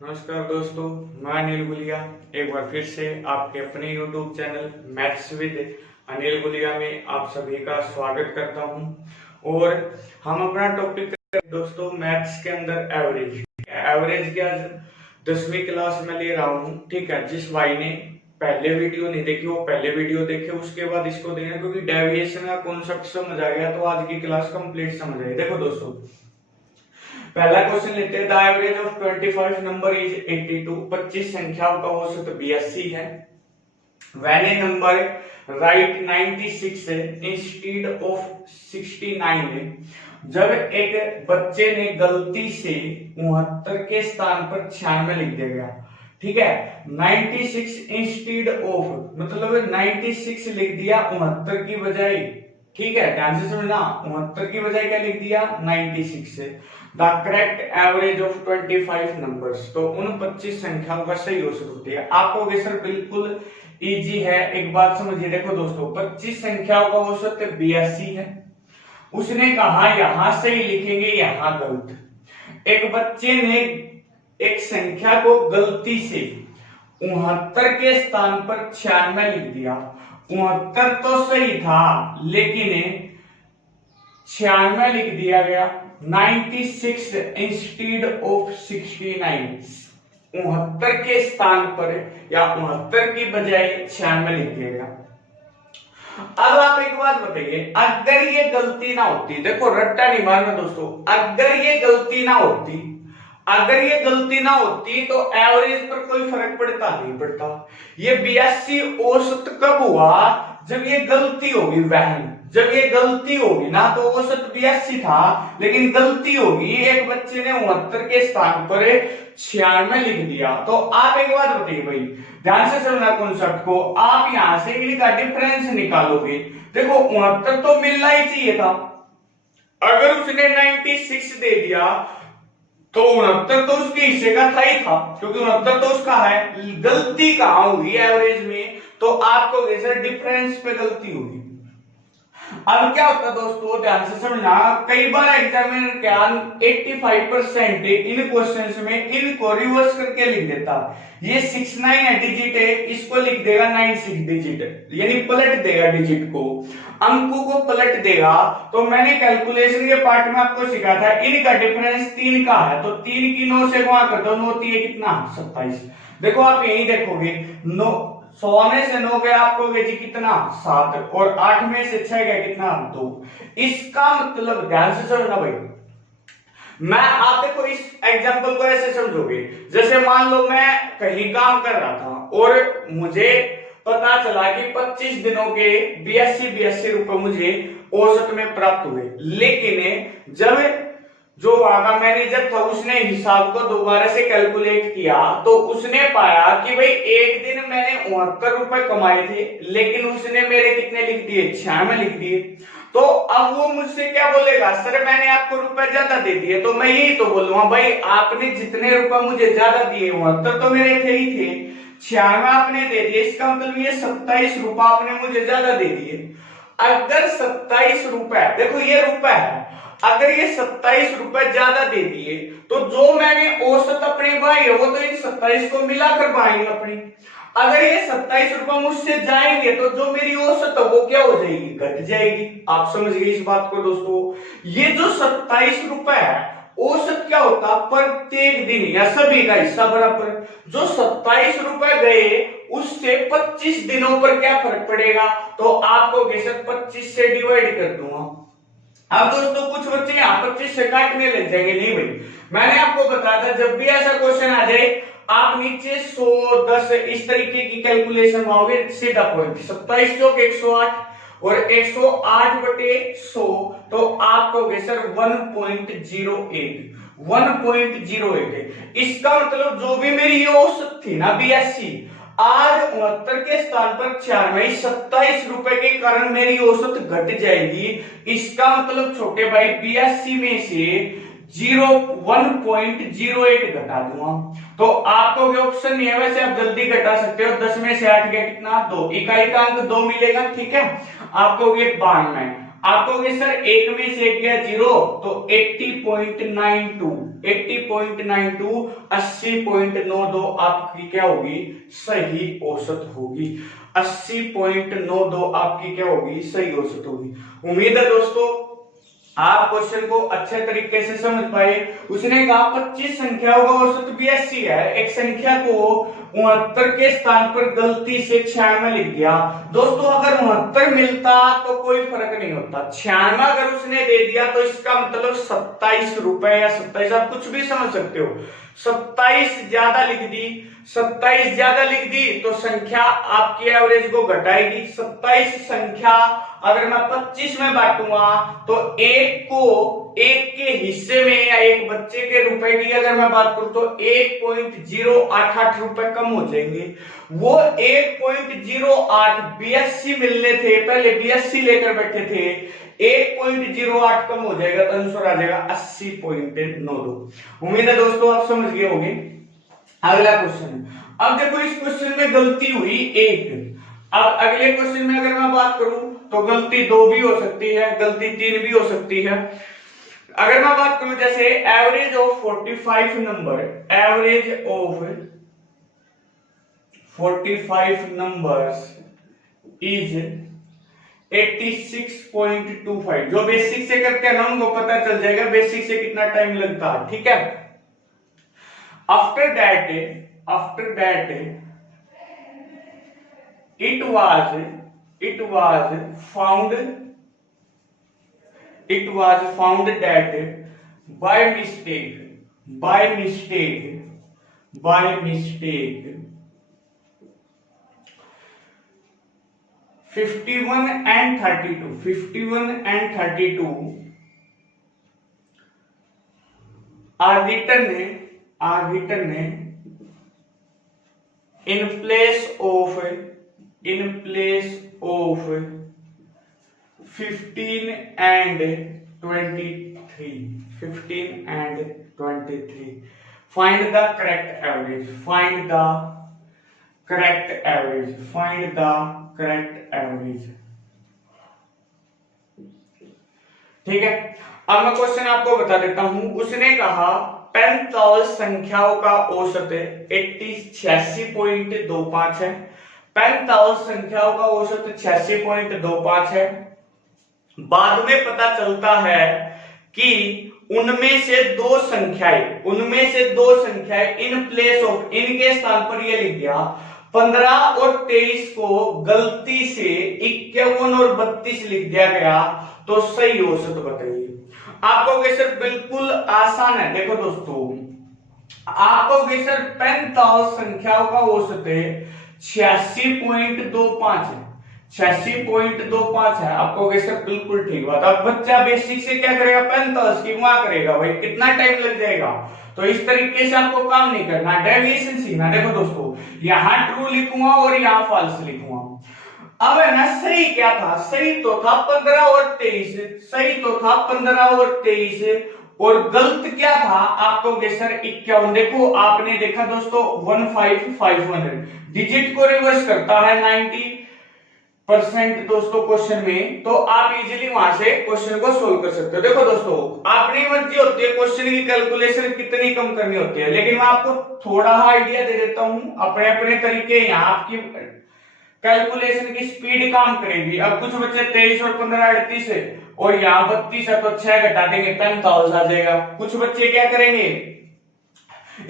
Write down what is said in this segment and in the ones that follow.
नमस्कार दोस्तों, मैं अनिल गुलिया एक बार फिर से आपके अपने YouTube channel maths with Anil Gulia में आप सभी का स्वागत करता हूं। और हम अपना टॉपिक दोस्तों मैथ्स के अंदर एवरेज क्या 10वीं क्लास में ले रहा हूं। ठीक है, जिस भाई ने पहले वीडियो नहीं देखी वो पहले वीडियो देखे, उसके बाद इसको देखना, क्योंकि डेविएशन का कॉन्सेप्ट समझ आ गया तो आज की क्लास कंप्लीट समझ आएगी। देखो दोस्तों, पहला क्वेश्चन लेते हैं। The average of 25 number is 82। 25 संख्याओं का औसत 82 है। When A number right 96 instead of 69 है। जब एक बच्चे ने गलती से 69 के स्थान पर 96 लिख दिया। ठीक है, 96 इंस्टीड ऑफ मतलब 96 लिख दिया 69 की बजाय। ठीक है, ध्यान से समझना, 69 की बजाय क्या लिख दिया 96 से। The correct average of 25 numbers, तो उन 25 संख्याओं का सही औसत होती है। आप कहोगे सर बिल्कुल इजी है, एक बात समझिए। देखो दोस्तों, 25 संख्याओं का औसत 82 है। उसने कहा यहां सही लिखेंगे यहां गलत। एक बच्चे ने एक संख्या को गलती से 69 के स्थान पर 96 लिख दिया। 69 तो सही था लेकिन 96 लिख दिया गया। 96 इंस्टीड ऑफ 69, 69 के स्थान पर या 69 की बजाय 96 लिख दिया गया। अब आप एक बात बताइए, अगर ये गलती ना होती, देखो रट्टा नहीं मारना दोस्तों, अगर ये गलती ना होती, अगर ये गलती ना होती तो एवरेज पर कोई फर्क पड़ता नहीं पड़ता। ये 82 औसत कब हुआ, जब ये गलती होगी। वहन जब ये गलती होगी ना, तो औसत 82 था लेकिन गलती होगी, एक बच्चे ने 69 के स्थान पर 96 लिख दिया। तो आप एक बात बताइए भाई, ध्यान से समझना कॉन्सेप्ट को। आप यहां से इनका डिफरेंस निकालोगे। देखो 69 तो मिलना ही चाहिए था। अगर उसने 96 दे दिया तो 69 तो उसके हिस्से का था ही था, क्योंकि 69 तो उसका है। गलती कहां हुई एवरेज में, तो आपको सर डिफरेंस पे गलती होगी। अब क्या होता है दोस्तों, ध्यान से समझना, कई बार एग्जामिनर क्या 85% इन क्वेश्चंस में इनको रिवर्स करके लिख देता। ये 69 है डिजिट है, इसको लिख देगा 96 डिजिट, यानी पलट देगा डिजिट को, अंकों को पलट देगा। तो मैंने कैलकुलेशन के पार्ट में आपको सिखाया था, इनका डिफरेंस 3 का है, तो 3 की 9 से गुणा कर दो, 9 3 कितना 27। देखो आप यही देखोगे, 9 100 में से 9 गया, आपको जी कितना 7, और 8 में से 6 गया कितना 2। इसका मतलब ध्यान से समझना भाई, मैं आप देखो इस एग्जांपल को ऐसे समझोगे, जैसे मान लो मैं कहीं काम कर रहा था और मुझे पता चला कि 25 दिनों के 82 रुपए मुझे औसत में प्राप्त हुए। लेकिन जब जो वहां का मैनेजर था उसने हिसाब को दोबारा से कैलकुलेट किया, तो उसने पाया कि भाई एक दिन मैंने 69 रुपए कमाए थे, लेकिन उसने मेरे कितने लिख दिए 96 लिख दिए। तो अब वो मुझसे क्या बोलेगा, सर मैंने आपको रुपए ज्यादा दे दिए। तो मैं यही तो बोलूंगा, भाई आपने जितने रुपए मुझे ज्यादा दिए 69 तो मेरे थे ही थे, 96 आपने दे दिए, इसका मतलब ये 27 रुपए आपने मुझे ज्यादा दे दिए। अगर 27 रुपए, देखो ये रुपए है, अगर ये 27 रुपए ज्यादा दे दिए तो जो मैंने औसत अपनी पाई है वो तो इन 27 को मिलाकर पाएंगे अपनी। अगर ये 27 रुपए मुझसे जाएंगे तो जो मेरी औसत है वो क्या हो जाएगी, घट जाएगी। आप समझ गए इस बात को दोस्तों। ये जो 27 रुपए है औसत क्या होता, प्रत्येक दिन या सभी का हिस्सा बराबर। जो 27 रुपए गए उससे 25 दिनों पर क्या फर्क पड़ेगा, तो आपको बेशक 25 से डिवाइड कर दूंगा। अब दोस्तों कुछ बच्चे यहाँ 25 से काटने लग जाएंगे, नहीं भाई, मैंने आपको बताया था जब भी ऐसा क्वेश्चन आ जाए आप नीचे 100 10 इस तरीके की कैलकुलेशन मारोगे, सीधा पॉइंट 27 चौक 108 और 108 बटे 100, तो आपको सर 1.08 है। इसका मतलब जो भी मेरी औसत थी ना 82, आज 69 के स्थान पर 96, 27 रुपए के कारण मेरी औसत घट जाएगी। इसका मतलब छोटे भाई 82 में से 1.08 घटा दूंगा। तो आपको क्या ऑप्शन नहीं है, वैसे आप जल्दी घटा सकते हो। 10 में से 8 गया कितना 2, इकाई का अंक 2 मिलेगा। ठीक है, आपको ये 92। आप कहोगे सर एक में से एक गया 0, तो 80.92 80.92 आपकी क्या होगी, सही औसत होगी। 80.92 आपकी क्या होगी, सही औसत होगी। उम्मीद है दोस्तों आप क्वेश्चन को अच्छे तरीके से समझ पाए। उसने कहा 25 संख्याओं का औसत भी 80 है। एक संख्या को 69 के स्थान पर गलती से 96 लिख दिया। दोस्तों अगर 69 मिलता तो कोई फर्क नहीं होता, 96 अगर उसने दे दिया तो इसका मतलब 27 रुपए या 27, आप कुछ भी समझ सकते हो। 27 ज्यादा लिख दी, 27 ज्यादा लिख दी तो संख्या आपकी एवरेज को घटाएगी। 27 संख्या अगर मैं 25 में बांटूंगा तो एक को एक के हिस्से में या एक बच्चे के रुपए की अगर मैं बात करूं तो 1.088 रुपए कम हो जाएंगे। वो 1.08 82 मिलने थे, पहले 82 लेकर बैठे थे, 1.08 कम हो जाएगा तो आंसर आ जाएगा 80.92। उम्मीद है दोस्तों आप समझ गए होंगे। अगला क्वेश्चन, अब देखो इस क्वेश्चन में गलती हुई एक। अब अगले क्वेश्चन में अगर मैं बात करूं तो गलती 2 भी हो सकती है, गलती 3 भी हो सकती है। अगर मैं बात करूं जैसे average of 45 number, average of 45 numbers is 86.25। जो बेसिक से करते हैं ना उनको पता चल जाएगा बेसिक से कितना टाइम लगता है, ठीक है। After that it was found that by mistake 51 and 32 are written in place of 15 and 23. Find the correct average. ठीक है। अब मैं क्वेश्चन आपको बता देता हूं। उसने कहा 45 संख्याओं का औसत 86.25 है। 45 संख्याओं का औसत 86.25 है। बाद में पता चलता है कि उनमें से दो संख्याएं इन प्लेस ऑफ, इनके स्थान पर ये लिख दिया 15 और 23 को गलती से 51 और 32 लिख दिया गया, तो सही औसत बताइए। आप कहोगे सर बिल्कुल आसान है। देखो दोस्तों आप कहोगे सर 45 संख्याओं का औसत 86.25 है, 86.25 है। आप कहोगे सर बिल्कुल ठीक बात। अब बच्चा बेसिक से क्या करेगा, 45 की वहां करेगा, भाई कितना टाइम लग जाएगा। तो इस तरीके से आपको काम नहीं करना, डेविएशन सीखना। देखो दोस्तों यहां ट्रू लिखूंगा और यहां फॉल्स लिखूंगा। अब है ना सही क्या था, सही तो था 15 और 23, और गलत क्या था आप कहोगे सर 51। देखो आपने देखा दोस्तों 15,500 डिजिट को रिवर्स करता है 90% दोस्तों क्वेश्चन में, तो आप इजीली वहां से क्वेश्चन को सोल्व कर सकते हो। देखो दोस्तों अपनी मर्जी होती है क्वेश्चन की कैलकुलेशन कितनी कम करनी होती है, लेकिन मैं आपको थोड़ा आइडिया दे देता हूं अपने अपने तरीके। यहाँ आपकी कैलकुलेशन की स्पीड काम करेगी। अब कुछ बच्चे 23 और 15 38 है और यहाँ 32 है तो 6 घटा देंगे 10,000 आ जाएगा। कुछ बच्चे क्या करेंगे,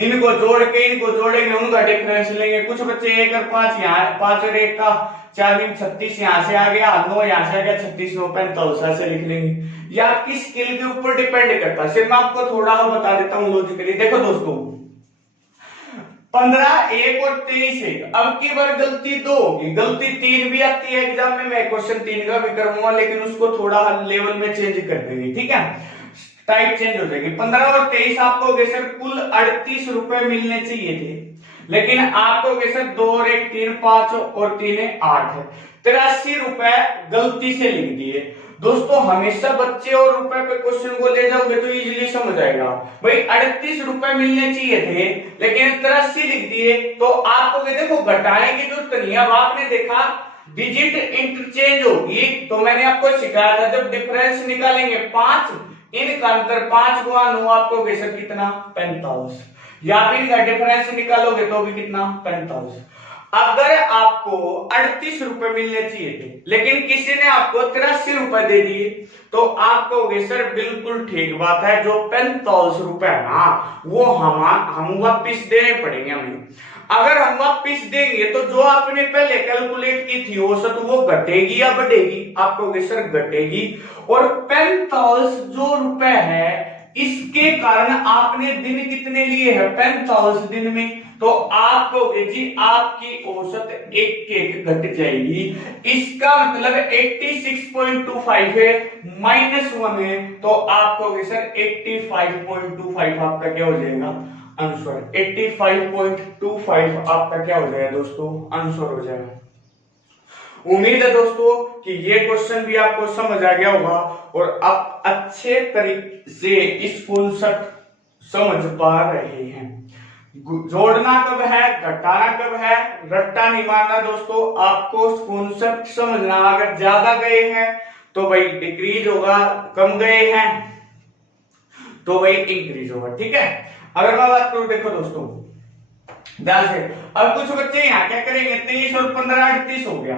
इनको जोड़ेंगे उनका डिफरेंस लेंगे। कुछ बच्चे 1 और 5 यहाँ 5 और 1 का 4 36 यहाँ से आ गया, 9 यहाँ से आ गया 36 9 45 से लिख लेंगे। ये आपकी स्किल के ऊपर डिपेंड करता है। सिर्फ मैं आपको थोड़ा बता देता हूँ लॉजिकली। देखो दोस्तों 15 1 और 23 1, अब की बार गलती 2 होगी, गलती 3 भी आती है एग्जाम में। मैं क्वेश्चन 3 का भी करूंगा लेकिन उसको थोड़ा लेवल में चेंज कर देंगे, ठीक है, टाइप चेंज हो जाएगी। 15 और 23 आपको सर कुल 38 रुपए मिलने चाहिए थे, लेकिन आपको सर 2 और 1 3 5 और 3 8 है, 83 रुपए गलती से लिख दिए। दोस्तों हमेशा बच्चे और रुपए पे क्वेश्चन को ले जाओगे तो इजीली समझ आएगा। भाई 38 रुपए मिलने चाहिए थे लेकिन 83 लिख दिए, तो आपको देखो घटाने की जरूरत नहीं है। अब आपने देखा डिजिट इंटरचेंज होगी तो मैंने आपको सिखाया था जब डिफरेंस निकालेंगे 5, इनका अंतर 5 गुणा 9 आपको वैसे कितना 45, या फिर इनका डिफरेंस निकालोगे तो भी कितना 45। अगर आपको 38 रुपए मिलने चाहिए थे लेकिन किसी ने आपको 83 रुपए दे दिए तो आप कहोगे सर बिल्कुल ठीक बात है, जो 45 रुपए ना वो हम वापिस देने पड़ेंगे हमें। अगर हम वापिस देंगे तो जो आपने पहले कैलकुलेट की थी औसत वो घटेगी या बढ़ेगी? आप कहोगे सर घटेगी। और 45 जो रुपए है इसके कारण आपने दिन कितने लिए हैं 45 दिन में, तो आप कहोगे जी आपकी औसत एक घट जाएगी। इसका मतलब 86.25 है -1 है तो आप कहोगे सर 85.25 आपका क्या हो जाएगा आंसर। 85.25 आपका क्या हो जाएगा दोस्तों आंसर हो जाएगा। उम्मीद है दोस्तों कि ये क्वेश्चन भी आपको समझ आ गया होगा और आप अच्छे तरीके से इस कॉन्सेप्ट समझ पा रहे हैं। जोड़ना कब है, घटाना कब है, रट्टा नहीं मारना दोस्तों। आपको कॉन्सेप्ट समझना, अगर ज्यादा गए हैं तो भाई डिक्रीज होगा, कम गए हैं तो भाई इंक्रीज होगा, ठीक है। अगर मैं बात करूं देखो दोस्तों ध्यान से, अब कुछ बच्चे यहाँ क्या करेंगे 23 और 15 38 हो गया,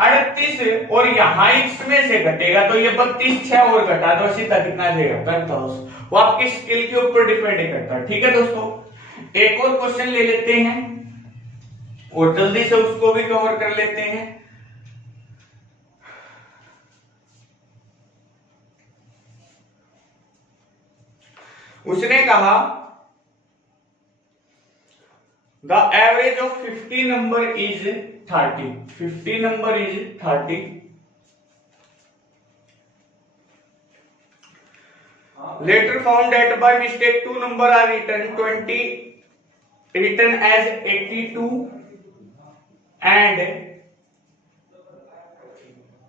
38 और यहाँ इसमें से घटेगा तो ये 32 6 और घटा दो सीधा कितना जाएगा 45। वो आपकी स्किल के ऊपर डिपेंड करता है, ठीक है दोस्तों। एक और क्वेश्चन ले लेते हैं और जल्दी से उसको भी कवर कर लेते हैं। उसने कहा the average of 50 number is 30, 50 number is 30। Later found that by mistake 2 number are written as 82 and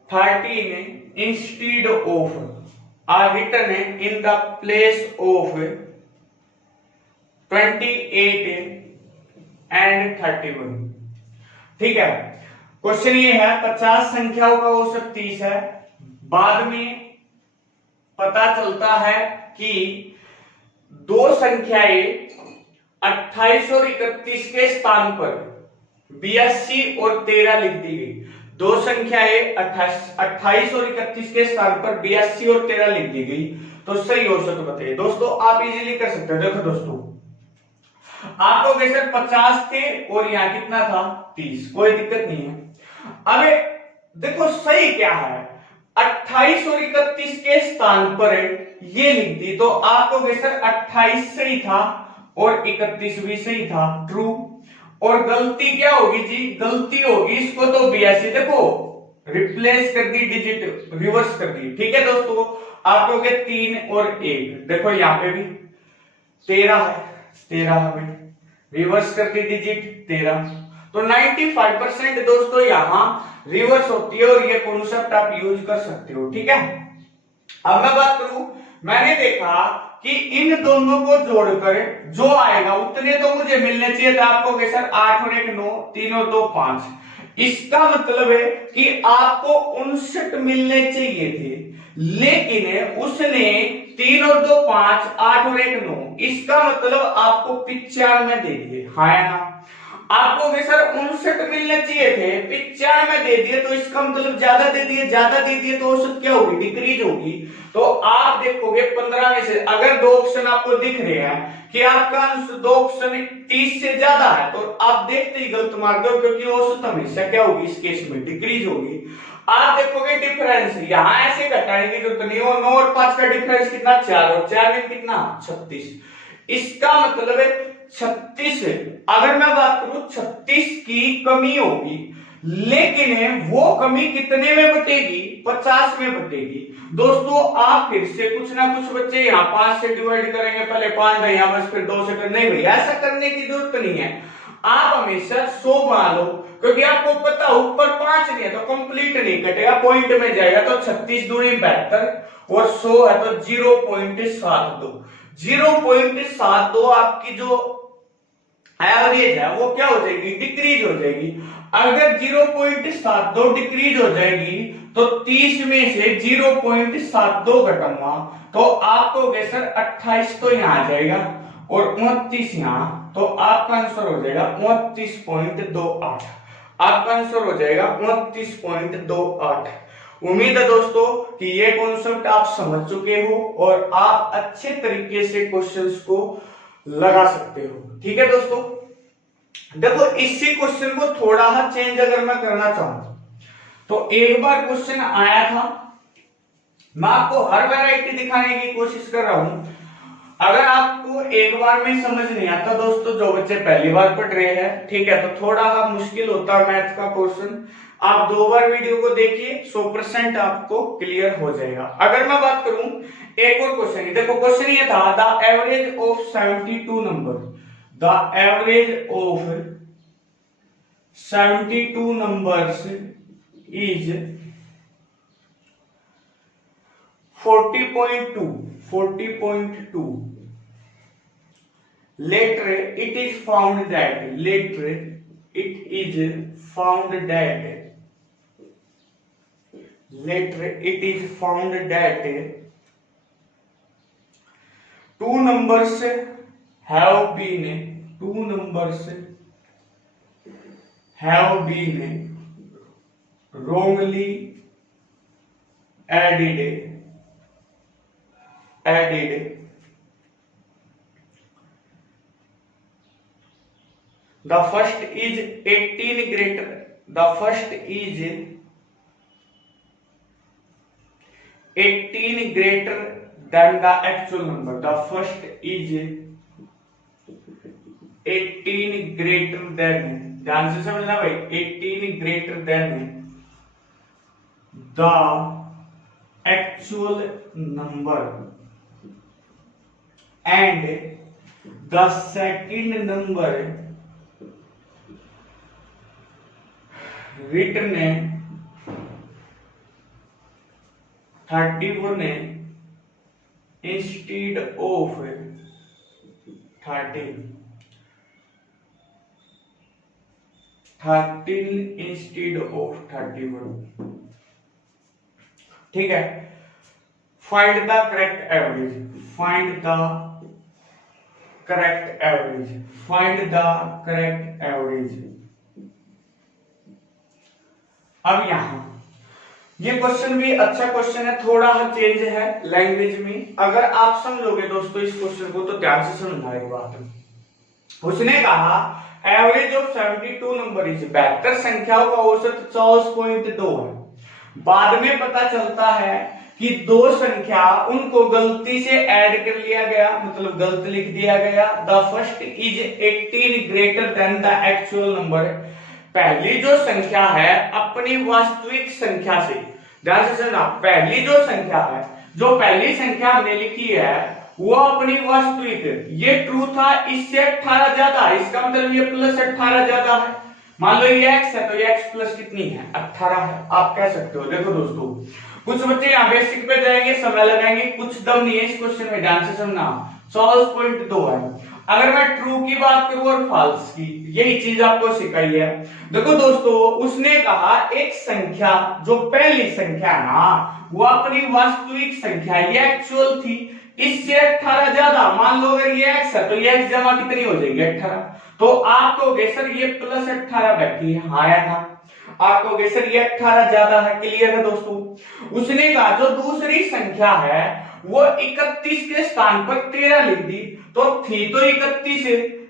13 instead of are written in the place of 28 and 31। ठीक है, क्वेश्चन ये है 50 संख्याओं का औसत 30 है। बाद में पता चलता है कि दो संख्याएं 28 और 31 के स्थान पर 82 और 13 लिख दी गई। दो संख्याएं 28 और 31 के स्थान पर 82 और 13 लिख दी गई तो सही औसत बताइए। दोस्तों आप इजीली कर सकते हो। देखो दोस्तों आपको वैसे 50 थे और यहां कितना था 30, कोई दिक्कत नहीं है। अब देखो सही क्या है, 28 और 31 के स्थान पर ये लिख दी तो आपको वैसे 28 सही था और 31 भी सही था, ट्रू। और गलती क्या होगी जी, गलती होगी इसको तो 82 देखो रिप्लेस कर दी, डिजिट रिवर्स कर दी, ठीक है दोस्तों। आप कहोगे 3 और 1, देखो यहाँ पे भी 13 है, 13 है, रिवर्स कर दी डिजिट 13। तो 95% दोस्तों यहां रिवर्स होती है और ये कॉन्सेप्ट आप यूज कर सकते हो, ठीक है। अब मैं बात करूं, मैंने देखा कि इन दोनों को जोड़कर जो आएगा उतने तो मुझे मिलने चाहिए था। आपको सर 8 और 1 9, 3 और 2 5, इसका मतलब है कि आपको 59 मिलने चाहिए थे लेकिन उसने 3 और 2 5, 8 और 1 9, इसका मतलब आपको 95 दे दिए, हाँ या ना। आपको सर 59 मिलने चाहिए थे, 95 दे दिए तो इसका मतलब ज्यादा दे दिए, ज्यादा दे दिए तो औसत क्या होगी डिक्रीज होगी। तो आप देखोगे 15 में से अगर दो ऑप्शन आपको दिख रहे हैं कि आपका दो ऑप्शन 30 से ज्यादा है तो आप देखते ही गलत मार दो क्योंकि औसत हमेशा क्या होगी इस केस में डिक्रीज होगी। आप देखोगे डिफरेंस यहां ऐसे घटाने की जरूरत नहीं हो, 9 और 5 का डिफरेंस कितना 4 और 4 में कितना 36, इसका मतलब है 36। अगर मैं बात करूं 36 की कमी होगी लेकिन वो कमी कितने में बटेगी 50 में बटेगी। दोस्तों आप फिर से कुछ ना कुछ बच्चे यहाँ 5 से डिवाइड करेंगे, पहले 5 है यहाँ बस फिर 2 से कर, नहीं भाई ऐसा करने की जरूरत नहीं है। आप हमेशा 100 बना लो क्योंकि आपको पता ऊपर 5 नहीं है तो कंप्लीट नहीं कटेगा, पॉइंट में जाएगा। तो 36 दूनी 72 और 100 है तो 0.72 आपकी जो एवरेज है वो क्या हो जाएगी, डिक्रीज हो जाएगी। अगर 0.72 डिक्रीज हो जाएगी तो 30 में से 0.72 घटाऊंगा तो आपको गए सर 28 तो यहाँ आ जाएगा और 29 यहाँ, तो आपका आंसर हो जाएगा 29.28। आपका आंसर हो जाएगा 29.28। उम्मीद है दोस्तों कि ये कॉन्सेप्ट आप समझ चुके हो और आप अच्छे तरीके से क्वेश्चंस को लगा सकते हो। ठीक है दोस्तों, देखो इसी क्वेश्चन को थोड़ा सा चेंज अगर मैं करना चाहूं तो एक बार क्वेश्चन आया था, मैं आपको हर वैरायटी दिखाने की कोशिश कर रहा हूं। अगर आपको एक बार में समझ नहीं आता दोस्तों, जो बच्चे पहली बार पढ़ रहे हैं, ठीक है, तो थोड़ा सा मुश्किल होता है मैथ का क्वेश्चन। आप 2 बार वीडियो को देखिए, 100% आपको क्लियर हो जाएगा। अगर मैं बात करूं एक और क्वेश्चन, देखो क्वेश्चन ये था the average of 72 number, the average of 72 numbers is 40.2। Later it is found that two numbers have been wrongly added. The first is 18 greater than the actual number. The first is 18 greater than, ध्यान से समझना भाई, 18 greater than the actual number, and the second number written 31 instead of 13 instead of 31। ठीक है, find the correct average. अब यहां ये question भी अच्छा क्वेश्चन है, थोड़ा सा चेंज है लैंग्वेज में। अगर आप समझोगे दोस्तों इस क्वेश्चन को तो ध्यान से समझना एक बात। उसने कहा एवरेज ऑफ 72 नंबर इज, 72 संख्याओं का औसत 24.2 है। बाद में पता चलता है कि 2 संख्या उनको गलती से ऐड कर लिया गया, मतलब गलत लिख दिया गया। The first is 18 greater than the actual number. पहली जो संख्या है अपनी वास्तविक संख्या से, ध्यान से सुनना, पहली जो संख्या है, जो पहली संख्या हमने लिखी है वो अपनी वास्तविक, ये ट्रू था, इससे 18 ज्यादा है, इसका मतलब ये प्लस 18 ज्यादा है। मान लो ये x है तो ये x प्लस कितनी है, 18 है, आप कह सकते हो। देखो दोस्तों कुछ बच्चे यहाँ बेसिक पे जाएंगे, समय लगाएंगे, कुछ दम नहीं है इस क्वेश्चन में, ध्यान से सुनना। 24.2 है। अगर मैं ट्रू की बात करूं और फॉल्स की, यही चीज आपको सिखाई है। देखो दोस्तों उसने कहा एक संख्या जो पहली संख्या ना वो अपनी वास्तविक संख्या, ये एक्चुअल थी, इससे 18 ज्यादा। मान लो अगर ये x है तो ये x जमा कितनी हो जाएगी, 18। तो आप कहोगे सर ये प्लस 18 बैठी है, हाँ या ना? आप कहोगे सर ये 18 ज्यादा है। क्लियर है दोस्तों? उसने कहा जो दूसरी संख्या है वो 31 के स्थान पर 13 लिख दी, तो थी तो 31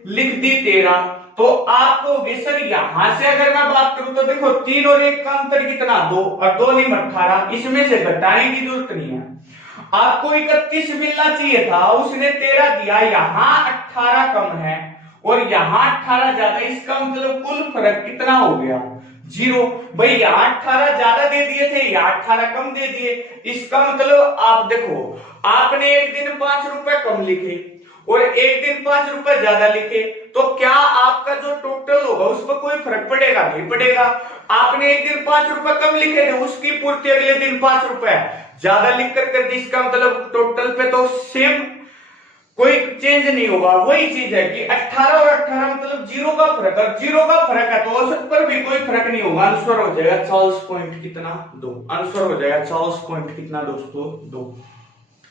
लिख दी 13। तो आप कहोगे सर यहां से अगर मैं बात करूं तो देखो 3 और 1 का अंतर कितना, 2, और 2 नहीं 18, इसमें से घटाने की जरूरत नहीं है। आपको 31 मिलना चाहिए था, उसने 13 दिया, यहां 18 कम है और यहां 18 ज्यादा, इसका मतलब कुल फर्क कितना हो गया, 0। भाई यहां 18 ज्यादा दे दिए थे, यहां 18 कम दे दिए, इसका मतलब आप देखो आपने एक दिन 5 रुपए कम लिखे और एक दिन 5 रुपए ज्यादा लिखे, तो क्या आपका जो टोटल होगा उस पर कोई फर्क पड़ेगा? नहीं पड़ेगा। आपने एक दिन 5 रुपए कम लिखे थे, उसकी पूर्ति अगले दिन 5 रुपए ज्यादा लिख कर दी, इसका मतलब टोटल पे तो सेम कोई चेंज नहीं होगा। वही चीज है कि 18 और 18 मतलब 0 का फर्क है, जीरो का फर्क है, तो औसत पर भी कोई फर्क नहीं होगा, आंसर हो जाएगा 40 पॉइंट कितना 2, आंसर हो जाएगा 40 पॉइंट कितना दोस्तों 2।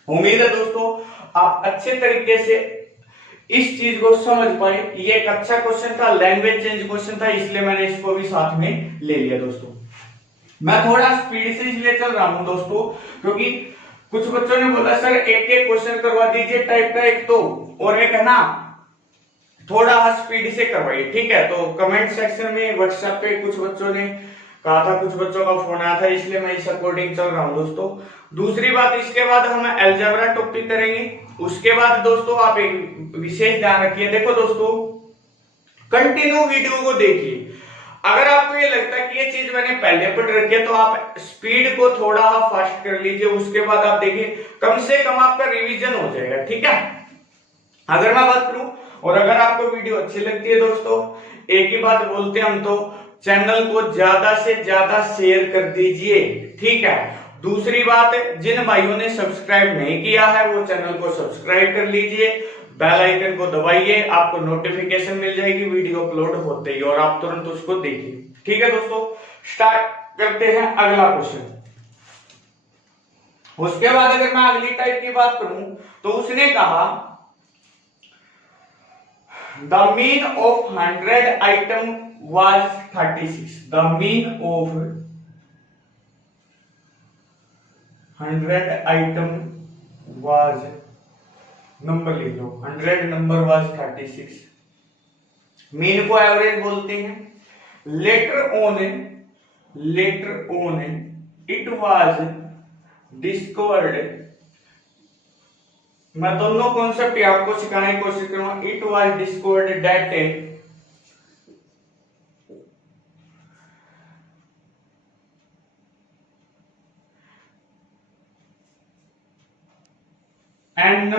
उम्मीद है दोस्तों आप अच्छे तरीके से इस चीज को समझ पाए। ये एक अच्छा क्वेश्चन था, लैंग्वेज चेंज क्वेश्चन था, इसलिए मैंने इसको भी साथ में ले लिया दोस्तों। मैं थोड़ा स्पीड से इसलिए चल रहा हूं दोस्तों क्योंकि कुछ बच्चों ने बोला सर एक एक क्वेश्चन करवा दीजिए टाइप का एक तो, और एक है ना थोड़ा स्पीड से करवाइए, ठीक है। तो कमेंट सेक्शन में व्हाट्सएप पे कुछ बच्चों ने कहा था, कुछ बच्चों का फोन आया था, इसलिए मैं इस अकॉर्डिंग चल रहा हूं दोस्तों। दूसरी बात, इसके बाद हम अलजेब्रा टॉपिक करेंगे। उसके बाद दोस्तों आप एक विशेष ध्यान रखिए, देखो दोस्तों कंटिन्यू वीडियो को देखिए। अगर आपको ये लगता है कि ये चीज मैंने पहले पढ़ रखी है तो आप स्पीड को थोड़ा फास्ट कर लीजिए, उसके बाद आप देखिए कम से कम आपका रिवीजन हो जाएगा, ठीक है। अगर मैं बात करूं, और अगर आपको वीडियो अच्छी लगती है दोस्तों, एक ही बात बोलते हैं हम तो, चैनल को ज्यादा से ज्यादा शेयर कर दीजिए, ठीक है। दूसरी बात, जिन भाइयों ने सब्सक्राइब नहीं किया है वो चैनल को सब्सक्राइब कर लीजिए, बेल आइकन को दबाइए, आपको नोटिफिकेशन मिल जाएगी वीडियो अपलोड होते ही, और आप तुरंत उसको देखिए, ठीक है दोस्तों। स्टार्ट करते हैं अगला क्वेश्चन। उसके बाद अगर मैं अगली टाइप की बात करूं तो उसने कहा the mean of 100 item was 36। The mean of 100 item was, number लिख लो, 100 नंबर was 36। मीन को एवरेज बोलते हैं। Later on it was discovered, मैं दोनों कॉन्सेप्ट आपको सिखाने की कोशिश करूंगा। It was discovered that and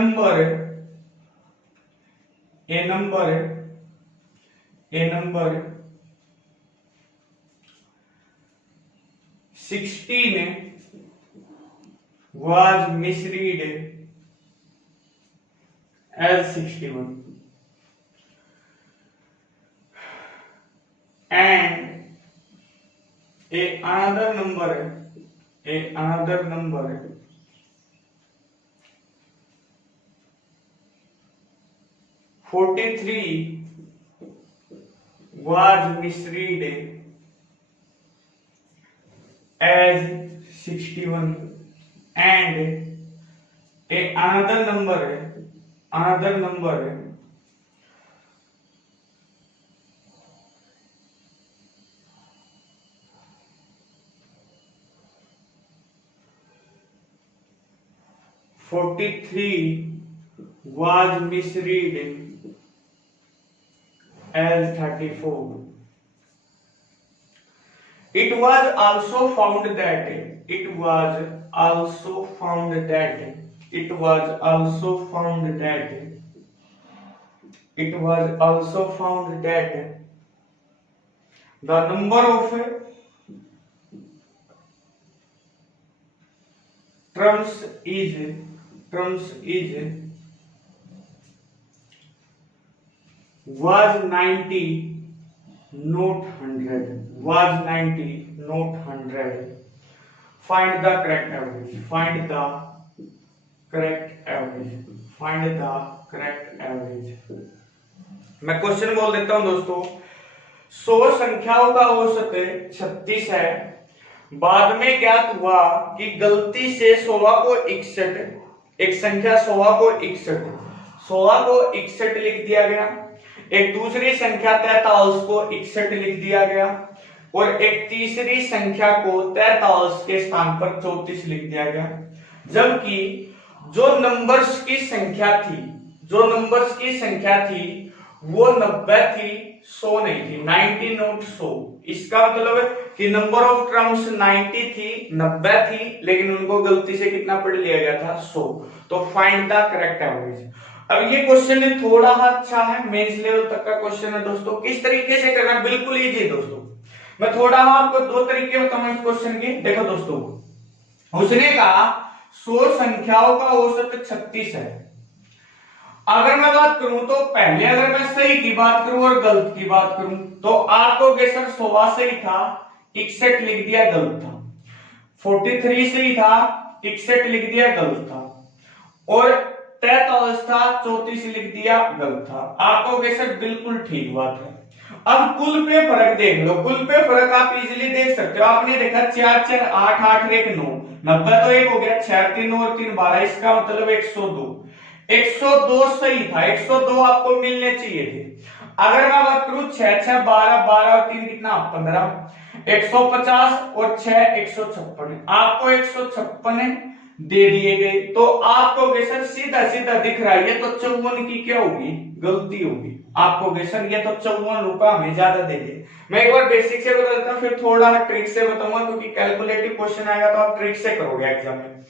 a number 16 was misread as 61 and another number 43 was misread as 61 and another number 43 was misread as 34. It was also found that the number of terms is was 90 not 100, was 90 not 100. Find the correct average. Find the correct average. मैं question बोल देता हूं दोस्तों। 100 संख्याओं का औसत 36 है। बाद में ज्ञात हुआ कि गलती से 16 को 61, एक संख्या 16 को 61 लिख दिया गया, एक दूसरी संख्या 43 को 61 लिख दिया गया, और एक तीसरी संख्या को 43 के स्थान पर 34 लिख दिया गया। जबकि जो नंबर्स की संख्या थी वो 90 थी, 100 नहीं थी, 90 नॉट 100। इसका मतलब है कि नंबर ऑफ टर्म्स 90 थी, 90 थी, लेकिन उनको गलती से कितना पढ़ लिया गया था 100। तो फाइंड द करेक्ट एवरेज। अब ये क्वेश्चन थोड़ा अच्छा है, मेंस लेवल तक का क्वेश्चन है दोस्तों। किस तरीके से करना, बिल्कुल इजी दोस्तों। मैं थोड़ा आपको दो तरीके बताऊंगा इस क्वेश्चन के। देखो दोस्तों, उसने कहा 100 संख्याओं का औसत 36 है। अगर मैं बात करूं तो पहले अगर मैं सही की बात करूं और गलत की बात करूं तो आपको सर 16 सही था, 61 लिख दिया गलत था। 43 सही था, 61 लिख दिया गलत था। और 43 था, 34 लिख दिया गलत था। आपको सर बिल्कुल ठीक बात है। अब कुल पे फर्क देख लो, कुल पे फर्क आप इजीली देख सकते हो। आपने देखा 4 4 8 8 1 9, 90 तो एक हो गया, 6 3 और 3 12, इसका मतलब 102। 102 सही था, 102 आपको मिलने चाहिए थे। अगर मैं बात करूं 6 6 12 12 और 3 कितना 15, 150 और 6 156, आपको 156 दे दिए गए। तो आपको सर सीधा सीधा दिख रहा है ये तो 54 की क्या होगी, गलती होगी। आपको सर ये तो 54 रुपया हमें ज्यादा दे दिए। मैं एक बार बेसिक से बता देता हूँ, फिर थोड़ा ट्रिक से बताऊंगा, क्योंकि कैलकुलेटिव क्वेश्चन आएगा तो आप ट्रिक से करोगे एग्जाम में।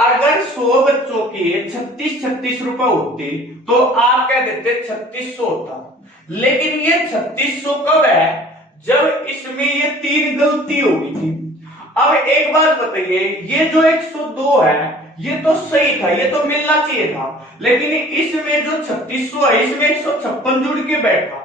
अगर 100 बच्चों के 36-36 रुपए होते तो आप क्या देते, 3600 होता। लेकिन ये 3600 कब है, जब इसमें ये 3 गलती हो गई थी। अब एक बात बताइए, ये जो 102 है ये तो सही था, ये तो मिलना चाहिए था। लेकिन इसमें जो 3600 है इसमें 156 जुड़ के बैठा,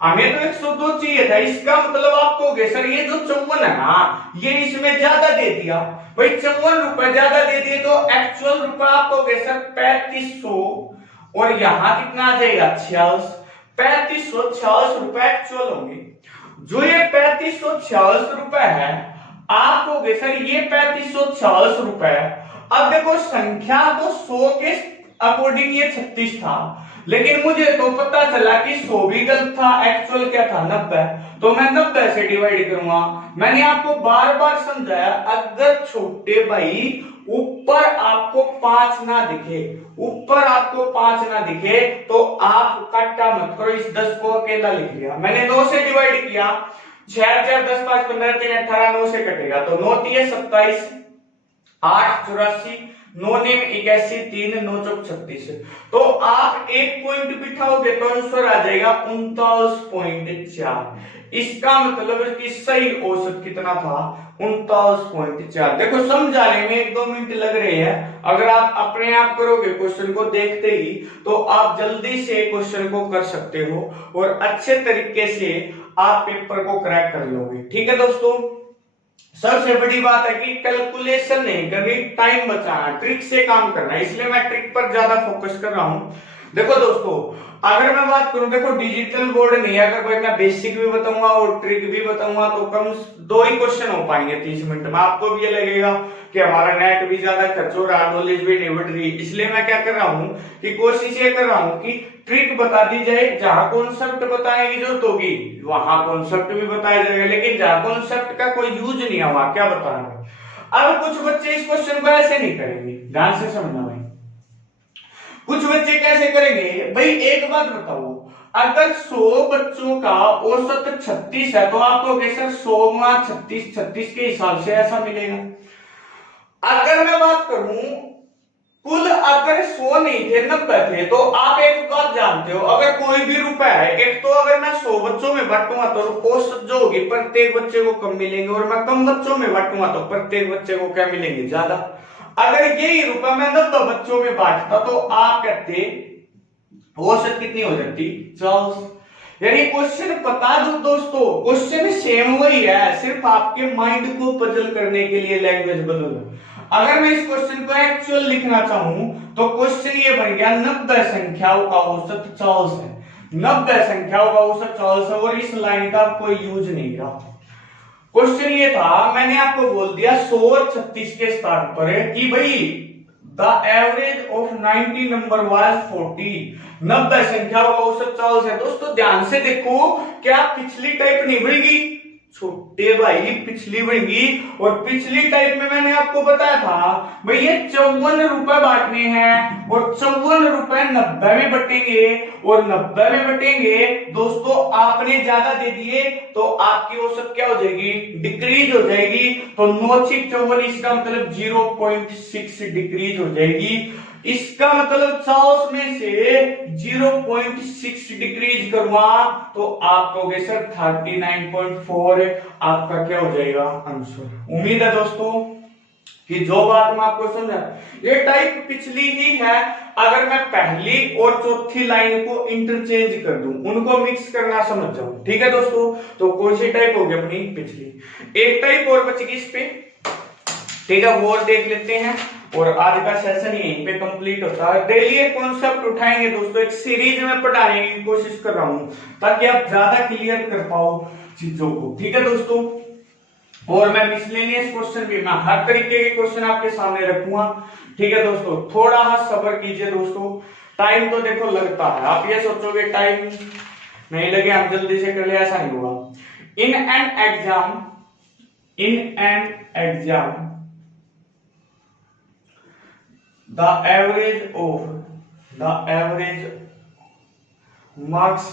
हमें तो 102 चाहिए था। इसका मतलब आपको सर ये जो 54 है ना, ये इसमें ज्यादा दे दिया भाई, 54 रुपए ज्यादा दे दिए। तो एक्चुअल रुपए आपको सर 3500, और यहां कितना आ जाएगा 46, 3546 रुपए एक्चुअल होंगे। जो ये 3546 रुपए है आपको सर ये 3546 रुपए। अब देखो संख्या तो 100 के अकॉर्डिंग ये 36 था, लेकिन मुझे तो पता चला कि 100 भी गलत था, एक्चुअल क्या था 90। तो मैं 90 से डिवाइड करूंगा। मैंने आपको बार बार समझाया, अगर छोटे भाई ऊपर आपको 5 ना दिखे, ऊपर आपको 5 ना दिखे तो आप काटा मत करो, इस 10 को अकेला लिख लिया। मैंने 9 से डिवाइड किया, 6 4 10 5 15 3 18, 9 से कटेगा तो 9 3 27, 8 84, 9 9 81, 3 9 चौक 36। तो आप एक पॉइंट बिठाओगे तो आंसर आ जाएगा 49.4। इसका मतलब कि सही औसत कितना था, 49.4। देखो समझाने में 1-2 मिनट लग रहे हैं, अगर आप अपने आप करोगे क्वेश्चन को देखते ही तो आप जल्दी से क्वेश्चन को कर सकते हो और अच्छे तरीके से आप पेपर को क्रैक कर लोगे। ठीक है दोस्तों, सबसे बड़ी बात है कि कैलकुलेशन नहीं करनी, टाइम बचाना, ट्रिक से काम करना, इसलिए मैं ट्रिक पर ज्यादा फोकस कर रहा हूं। देखो दोस्तों, अगर मैं बात करूं, देखो डिजिटल बोर्ड नहीं है, अगर भाई मैं बेसिक भी बताऊंगा और ट्रिक भी बताऊंगा तो कम 2 ही क्वेश्चन हो पाएंगे 30 मिनट में। आपको भी ये लगेगा कि हमारा नेट भी ज्यादा खर्च हो रहा, नॉलेज भी नहीं बढ़ रही। इसलिए मैं क्या कर रहा हूं कि कोशिश ये कर रहा हूं कि ट्रिक बता दी जाए, जहां कॉन्सेप्ट बताने की जरूरत होगी वहां कॉन्सेप्ट भी बताया जाएगा, लेकिन जहां कॉन्सेप्ट का कोई यूज नहीं है वहां क्या बताना। अब कुछ बच्चे इस क्वेश्चन को ऐसे नहीं करेंगे, ध्यान से समझना भाई। कुछ बच्चे कैसे करेंगे भाई, एक बात बताओ, अगर 100 बच्चों का औसत 36 है तो आपको कैसे 100 में 36 36 के हिसाब से ऐसा मिलेगा। अगर मैं बात करूं कुल अगर 100 नहीं थे 90 थे, तो आप एक बात जानते हो, अगर कोई भी रुपए है, एक तो अगर मैं 100 बच्चों में बांटूंगा तो औसत जो होगी प्रत्येक बच्चे को कम मिलेंगे, और मैं कम बच्चों में बांटूंगा तो प्रत्येक बच्चे को क्या मिलेंगे, ज्यादा। अगर यही रुपया मैं 90 बच्चों में बांटता तो आप कहते औसत कितनी हो जाती, 40। यानी क्वेश्चन बता दो दोस्तों, क्वेश्चन सेम वही है, सिर्फ आपके माइंड को पजल करने के लिए लैंग्वेज बदल। अगर मैं इस क्वेश्चन को एक्चुअल लिखना चाहूं तो क्वेश्चन ये बन गया 90 संख्याओं का औसत 40 है। 90 संख्याओं का औसत 40 है और इस लाइन का कोई यूज नहीं रहा। क्वेश्चन ये था, मैंने आपको बोल दिया 100 और 36 के स्थान पर कि भाई the average of 90 number was 40। 90 संख्याओं का औसत 40 है। दोस्तों ध्यान से देखो, क्या पिछली टाइप नहीं बढ़ेगी, छोटे भाई पिछली बढ़ेगी। और पिछली टाइप में मैंने आपको बताया था भाई ये 54 रुपए बांटने हैं और 54 रुपए 90 में बटेंगे, और 90 में बटेंगे दोस्तों आपने ज्यादा दे दिए तो आपकी औसत क्या हो जाएगी, डिक्रीज हो जाएगी। तो 9/54, इसका मतलब 0.6 डिक्रीज हो जाएगी। इसका मतलब 40 में से 0.6 डिक्रीज करूंगा तो आप कहोगे सर 39.4 आपका क्या हो जाएगा आंसर। उम्मीद है दोस्तों कि जो बात मैं आपको समझा, ये टाइप पिछली ही है। अगर मैं पहली और चौथी लाइन को इंटरचेंज कर दूं, उनको मिक्स करना समझ जाऊं, ठीक है दोस्तों। तो कौन सी टाइप होगी अपनी पिछली। एक टाइप और बच गई इस पे, ठीक है, वो और देख लेते हैं और आज का सेशन यहीं पे कंप्लीट होता है। डेली एक कॉन्सेप्ट उठाएंगे दोस्तों, एक सीरीज में पढ़ाने की कोशिश कर रहा हूं ताकि आप ज्यादा क्लियर कर पाओ चीजों को, ठीक है दोस्तों। और मैं मिसलेनियस क्वेश्चन भी, मैं हर तरीके के क्वेश्चन आपके सामने रखूंगा, ठीक है दोस्तों। थोड़ा सा सब्र कीजिए दोस्तों, टाइम तो देखो लगता है। आप ये सोचोगे टाइम नहीं लगे, हम जल्दी से कर ले, ऐसा नहीं होगा। In an exam the average marks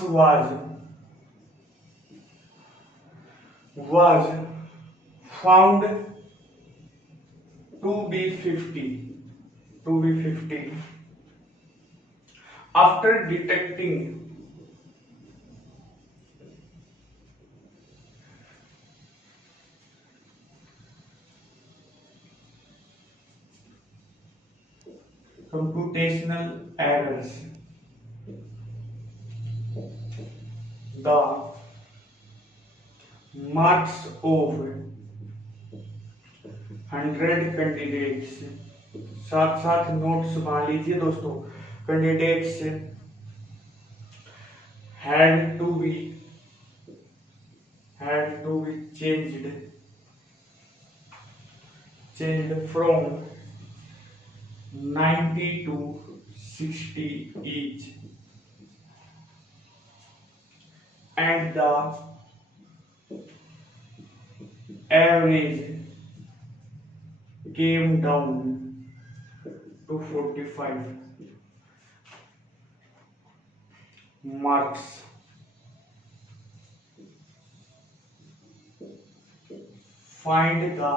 was found to be 50 after detecting computational errors. The marks of 100 candidates, साथ साथ नोट्स मान लीजिए दोस्तों, candidates had to be changed from 90 to 60 each, and the average came down to 45 marks. Find the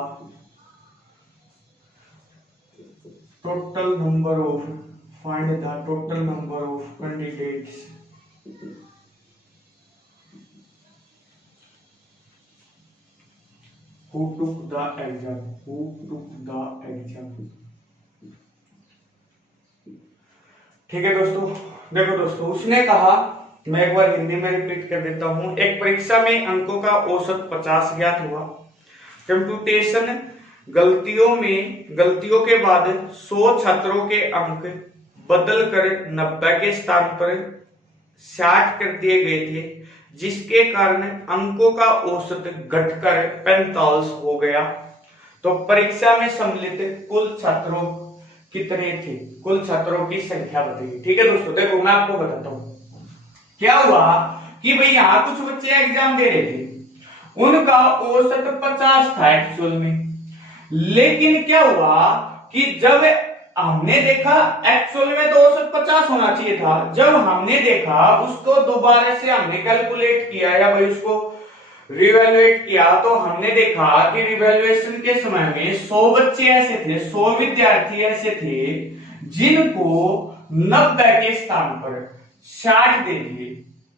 total number of candidates who took the exam. ठीक है दोस्तों, देखो दोस्तों, उसने कहा, मैं एक बार हिंदी में रिपीट कर देता हूं। एक परीक्षा में अंकों का औसत 50 ज्ञात हुआ। कंप्यूटेशन गलतियों के बाद 100 छात्रों के अंक बदलकर 90 के स्थान पर 60 कर दिए गए थे, जिसके कारण अंकों का औसत घटकर 45 हो गया। तो परीक्षा में सम्मिलित कुल छात्रों कितने थे? कुल छात्रों की संख्या बताइए, ठीक है दोस्तों। देखो मैं आपको बताता हूं क्या हुआ कि भाई यहां कुछ बच्चे एग्जाम दे रहे थे, उनका औसत 50 था एक्चुअल में, लेकिन क्या हुआ कि जब हमने देखा एक्चुअल में तो औसत 50 होना चाहिए था, जब हमने देखा उसको दोबारा से हमने कैलकुलेट किया या भाई उसको रिवैल्यूएट किया, तो हमने देखा कि रिवैल्यूएशन के समय में 100 बच्चे ऐसे थे, 100 विद्यार्थी ऐसे थे जिनको 90 के स्थान पर 60 दे दिए,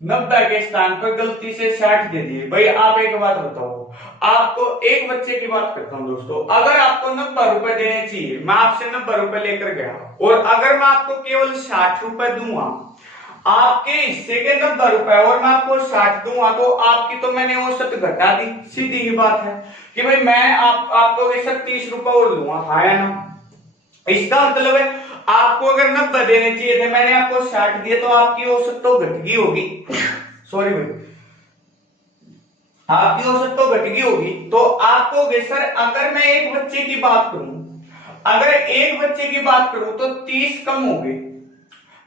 90 के स्थान पर गलती से 60 दे दिए। भाई आप एक बात बताओ, आपको एक बच्चे की बात करता हूं दोस्तों, अगर आपको 90 रुपए देने चाहिए, मैं आपसे 90 रुपए लेकर गया और अगर मैं आपको केवल 60 रुपए दूंगा, आपके हिस्से के 90 रुपए और मैं आपको 60 दूंगा, तो आपकी तो मैंने औसत घटा दी। सीधी ही बात है कि भाई मैं आपको 30 रुपए और लूंगा, हाँ या ना। इसका मतलब है आपको अगर 90 देने चाहिए थे, मैंने आपको 60 दिए, तो आपकी औसत तो घट गई होगी। सॉरी भाई, आपकी औसत तो घट गई होगी। तो आपको सर अगर मैं एक बच्चे की बात करूं, तो 30 कम हो गए,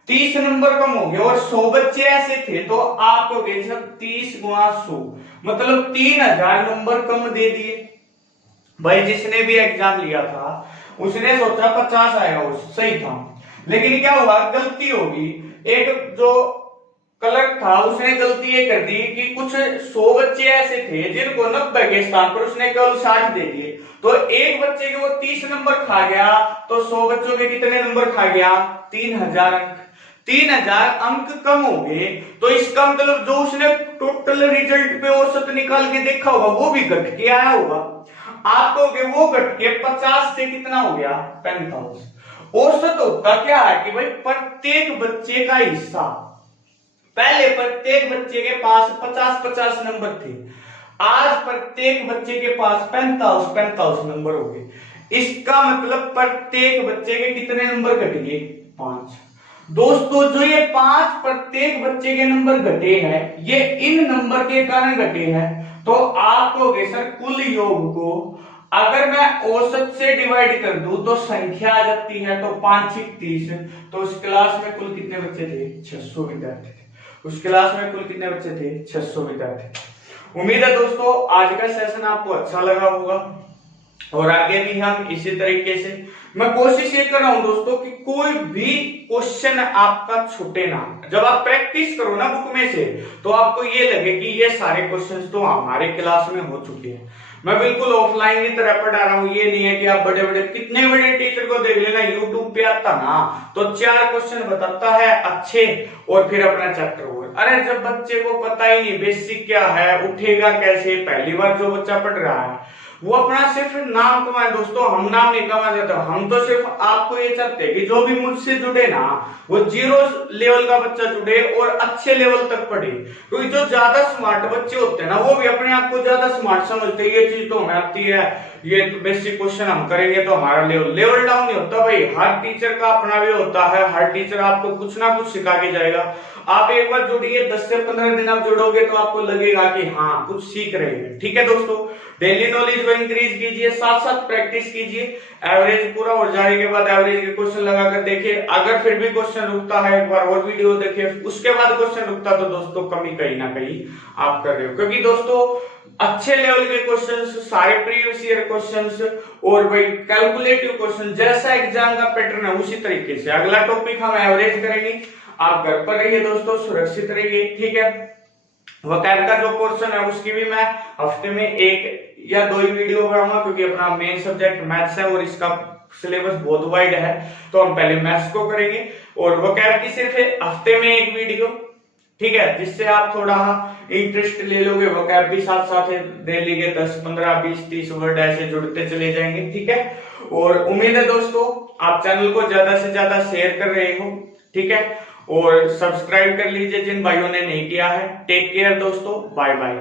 30 नंबर कम हो गए और 100 बच्चे ऐसे थे, तो आपको सर 30 गुणा 100 मतलब 3000 नंबर कम दे दिए। भाई जिसने भी एग्जाम लिया था उसने सोचा 50 आएगा, वो सही था, लेकिन क्या हुआ, गलती होगी। एक जो क्लर्क था उसने गलती ये कर दी कि कुछ 100 बच्चे ऐसे थे जिनको 90 के स्थान पर उसने केवल 60 दे दिए, तो एक बच्चे के वो 30 नंबर खा गया, तो 100 बच्चों के कितने नंबर खा गया? 3000 अंक। 3000 अंक कम हो गए तो इसका मतलब जो उसने टोटल रिजल्ट पे औसत निकाल के देखा होगा वो भी घट के आया होगा। आप कहोगे वो घट के 50 से कितना हो गया 45। औसत होता क्या है कि भाई प्रत्येक बच्चे का हिस्सा, पहले प्रत्येक बच्चे के पास 50-50 नंबर थे, आज प्रत्येक बच्चे के पास 45-45 नंबर हो गए। इसका मतलब प्रत्येक बच्चे के कितने नंबर घटेंगे 5। दोस्तों जो ये 5 प्रत्येक बच्चे के नंबर घटे हैं ये इन नंबर के कारण घटे हैं। तो आप कहोगे सर कुल योग को अगर मैं औसत से डिवाइड कर दूं तो संख्या आ जाती है, तो 5 30। तो उस क्लास में कुल कितने बच्चे थे 600 विद्यार्थी थे। उस क्लास में कुल कितने बच्चे थे 600 विद्यार्थी। उम्मीद है दोस्तों आज का सेशन आपको अच्छा लगा होगा और आगे भी हम इसी तरीके से, मैं कोशिश ये कर रहा हूं दोस्तों कि कोई भी क्वेश्चन आपका छूटे ना। जब आप प्रैक्टिस करो ना बुक में से तो आपको ये लगे कि ये सारे क्वेश्चंस तो हमारे क्लास में हो चुके हैं। मैं बिल्कुल ऑफलाइन की तरह पढ़ा रहा हूँ, ये नहीं है कि आप बड़े बड़े कितने बड़े टीचर को देख लेना यूट्यूब पे आता ना तो 4 क्वेश्चन बताता है अच्छे और फिर अपना चैप्टर ओवर। अरे जब बच्चे को पता ही नहीं बेसिक क्या है, उठेगा कैसे, पहली बार जो बच्चा पढ़ रहा है वो अपना सिर्फ नाम कमाए। दोस्तों हम नाम नहीं कमा जाते, हम तो सिर्फ आपको ये चाहते हैं कि जो भी मुझसे जुड़े ना वो 0 लेवल का बच्चा जुड़े और अच्छे लेवल तक पढ़े। क्योंकि जो ज्यादा स्मार्ट बच्चे होते हैं ना वो भी अपने आप को ज्यादा स्मार्ट समझते हैं, ये चीज तो हमें आती है, ये तो बेसिक क्वेश्चन हम करेंगे तो हमारा लेवल डाउन नहीं होता। भाई हर टीचर का अपना वे होता है, हर टीचर आपको कुछ ना कुछ सिखा के जाएगा। आप एक बार जुड़िए, 10 से 15 दिन आप जुड़ोगे तो आपको लगेगा कि हाँ कुछ सीख रहे हैं। ठीक है दोस्तों, डेली नॉलेज को इंक्रीज कीजिए, साथ साथ प्रैक्टिस कीजिए। एवरेज पूरा हो जाने के बाद एवरेज के क्वेश्चन लगाकर देखिए, अगर फिर भी क्वेश्चन रुकता है एक बार और वीडियो देखिए, उसके बाद क्वेश्चन रुकता तो दोस्तों कमी कहीं ना कहीं आप कर रहे हो। क्योंकि दोस्तों अच्छे लेवल के क्वेश्चंस, सारे प्रीवियस ईयर क्वेश्चंस और भाई कैलकुलेटिव क्वेश्चन जैसा एग्जाम का पैटर्न है उसी तरीके से। अगला टॉपिक हम एवरेज करेंगे। आप घर पर रहिए दोस्तों, सुरक्षित रहिए। ठीक है, वोकैब का जो पोर्शन है उसकी भी मैं हफ्ते में 1 या 2 ही वीडियो बनाऊंगा, क्योंकि अपना मेन सब्जेक्ट मैथ्स है और इसका सिलेबस बहुत वाइड है। तो हम पहले मैथ्स को करेंगे और वोकैब की सिर्फ हफ्ते में 1 वीडियो। ठीक है, जिससे आप थोड़ा इंटरेस्ट ले लोगे, वोकैब भी साथ साथ डेली के 10 15 20 30 वर्ड ऐसे जुड़ते चले जाएंगे। ठीक है, और उम्मीद है दोस्तों आप चैनल को ज्यादा से ज्यादा शेयर कर रहे हो। ठीक है, और सब्सक्राइब कर लीजिए जिन भाइयों ने नहीं किया है। टेक केयर दोस्तों, बाय बाय।